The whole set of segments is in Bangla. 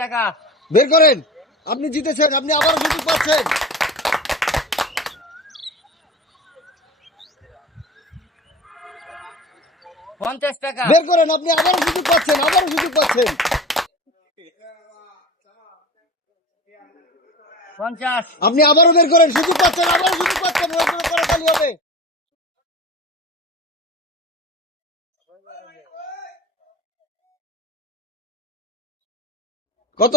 টাকা বের করেন। আপনি জিতেছেন, আপনি আবারও সুযোগ পাচ্ছেন। 50 টাকা বের করেন, আপনি আবারও সুযোগ পাচ্ছেন, আবারও সুযোগ পাচ্ছেন। 50 আপনি আবারও বের করেন, সুযোগ পাচ্ছেন, আবারও সুযোগ পাচ্ছেন। ওর জন্য করাতালি হবে। কত?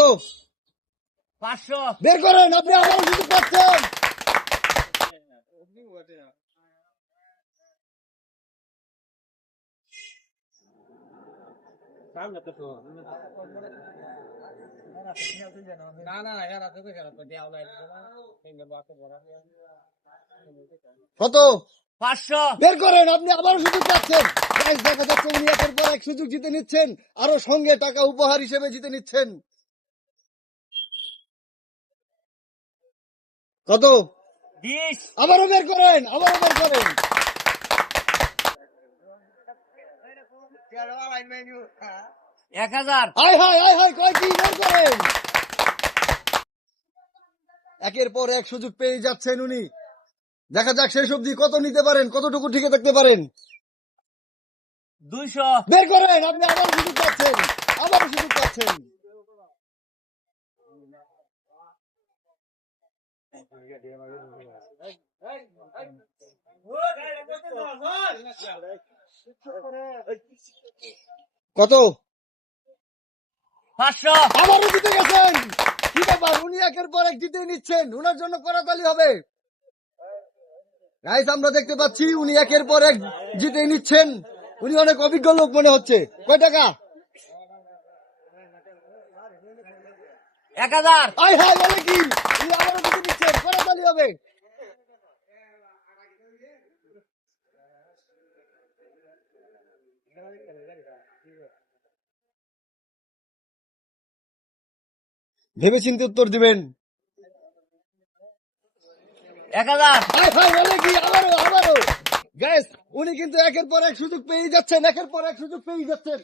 500 বের করেন, আপনি আবারও সুযোগ পাচ্ছেন। কত? 500 বের করেন, আপনি আবারও সুযোগ পাচ্ছেন। গাইস, দেখা যাচ্ছে উনি একের পর এক সুযোগ জিতে নিচ্ছেন, আরো সঙ্গে টাকা উপহার হিসেবে জিতে নিচ্ছেন। কত? 20 আবারও বের করেন, আবারও বের করেন। 1000 হায় হায় হায় হায়, কয়টি? বের করেন। একের পর এক সুযোগ পেয়ে যাচ্ছেন উনি। দেখা যাক শেষ অবধি কত নিতে পারেন, কতটুকু টিকে থাকতে পারেন। 200 বের করেন, আপনি আবারও সুযোগ পাচ্ছেন, আবারও সুযোগ পাচ্ছেন। কত? 500 আবারও জিতে গেছেন। কি ব্যাপার, উনি একের পর এক জিতে নিচ্ছেন, উনার জন্য করাতালি হবে। গাইস, আমরা দেখতে পাচ্ছি উনি একের পর এক জিতে নিচ্ছেন। উনি অনেক অভিজ্ঞ লোক মনে হচ্ছে। কয় টাকা? 1000 হায় হায়, বলে কি? উনি আবারও জিতে নিচ্ছেন, করাতালি হবে। ভেবেচিন্তে উত্তর দিবেন। 1000 হায় হায়, বলে কি? আবারও আবারও। গাইস, উনি কিন্তু একের পর এক সুযোগ পেয়ে যাচ্ছেন, একের পর এক সুযোগ পেয়ে যাচ্ছেন।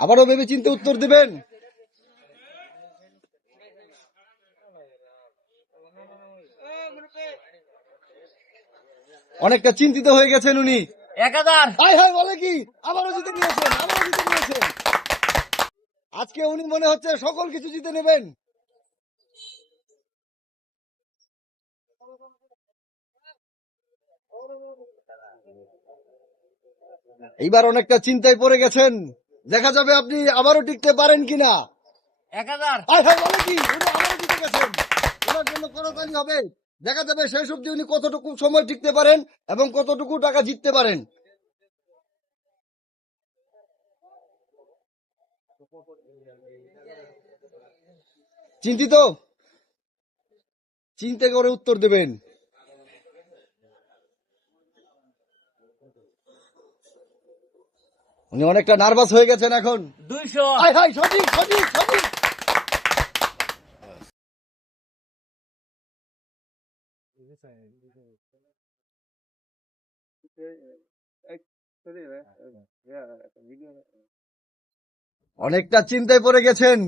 আবারও ভেবেচিন্তে উত্তর দিবেন। অনেকটা চিন্তিত হয়ে গেছেন উনি। 1000 হায় হায়, বলে কি? আবারও জিতে নিয়েছেন, আবারও জিতে নিয়েছেন। আজকে উনি মনে হচ্ছে সকল কিছু জিতে নেবেন। এইবার অনেকটা চিন্তায় পড়ে গেছেন। দেখা যাবে আপনি আবারও টিকতে পারেন কিনা। 1000 হায় হায়, বলে কি? উনি আবারও জিতে গেছেন। ওনার জন্য করতালি হবে। দেখা যাবে শেষ অবধি উনি কতটুকু সময় টিকতে পারেন এবং কতটুকু টাকা জিততে পারেন। চিন্তিত? চিন্তা করে উত্তর দেবেন। উনি অনেকটা নার্ভাস হয়ে গেছেন এখন। 200 হায় হায়, সঠিক সঠিক সঠিক। অনেকটা চিন্তায় পড়ে গেছেন।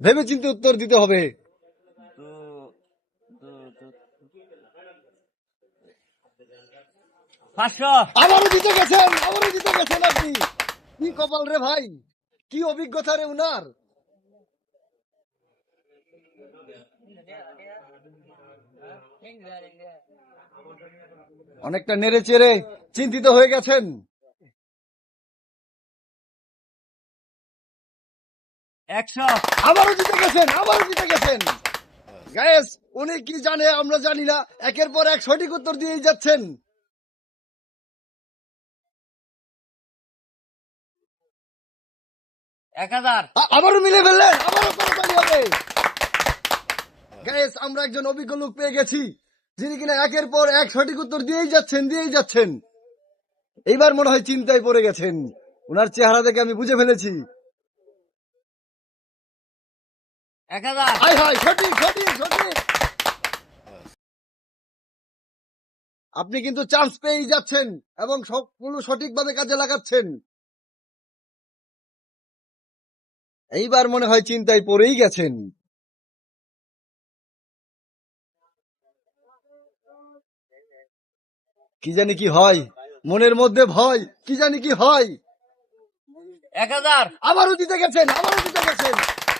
ভেবে চিন্তে উত্তর দিতে হবে। 500 আবারও জিতে গেছেন, আবারও জিতে গেছেন আপনি। কি কপাল রে ভাই, কি অভিজ্ঞতা রে উনার। অনেকটা নেড়ে চেড়ে চিন্তিত হয়ে গেছেন। 100 আবারও জিতে গেছেন, আবারও জিতে গেছেন। গায়েস, উনি কি জানে আমরা জানি না, একের পর এক সঠিক উত্তর দিয়েই যাচ্ছেন। 1000 আবারও মিলে ফেললেন, আবারও করতালি হবে। গায়েস, আমরা একজন অভিজ্ঞ লোক পেয়ে গেছি, যিনি কিনা একের পর এক সঠিক উত্তর দিয়েই যাচ্ছেন, দিয়েই যাচ্ছেন। এইবার মনে হয় চিন্তায় পড়ে গেছেন, উনার চেহারা দেখে আমি বুঝে ফেলেছি। 1000 হাই হাই, সঠিক সঠিক সঠিক। আপনি কিন্তু চান্স পেয়ে যাচ্ছেন এবং সবগুলো সঠিকভাবে কাজে লাগাচ্ছেন। এইবার মনে হয় চিন্তায় পড়েই গেছেন। কি জানি কি হয়, মনের মধ্যে ভয়, কি জানি কি হয়। 1000 আবারও জিতে গেছেন, আবারও জিতে গেছেন।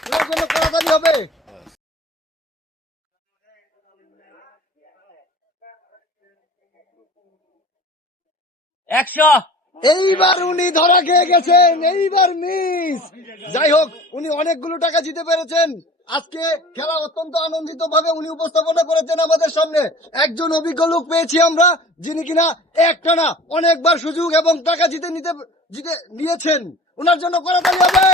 ওনার জন্য করতালি হবে। 100 এইবার উনি ধরা খেয়ে গেছেন, এইবার মিস। যাই হোক, উনি অনেকগুলো টাকা জিতে পেরেছেন। আজকে খেলা অত্যন্ত আনন্দিত ভাবে উনি উপস্থাপনা করেছেন আমাদের সামনে। একজন অভিজ্ঞ লোক পেয়েছি আমরা, যিনি কিনা একটানা অনেকবার সুযোগ এবং টাকা জিতে নিয়েছেন। ওনার জন্য করতালি হবে।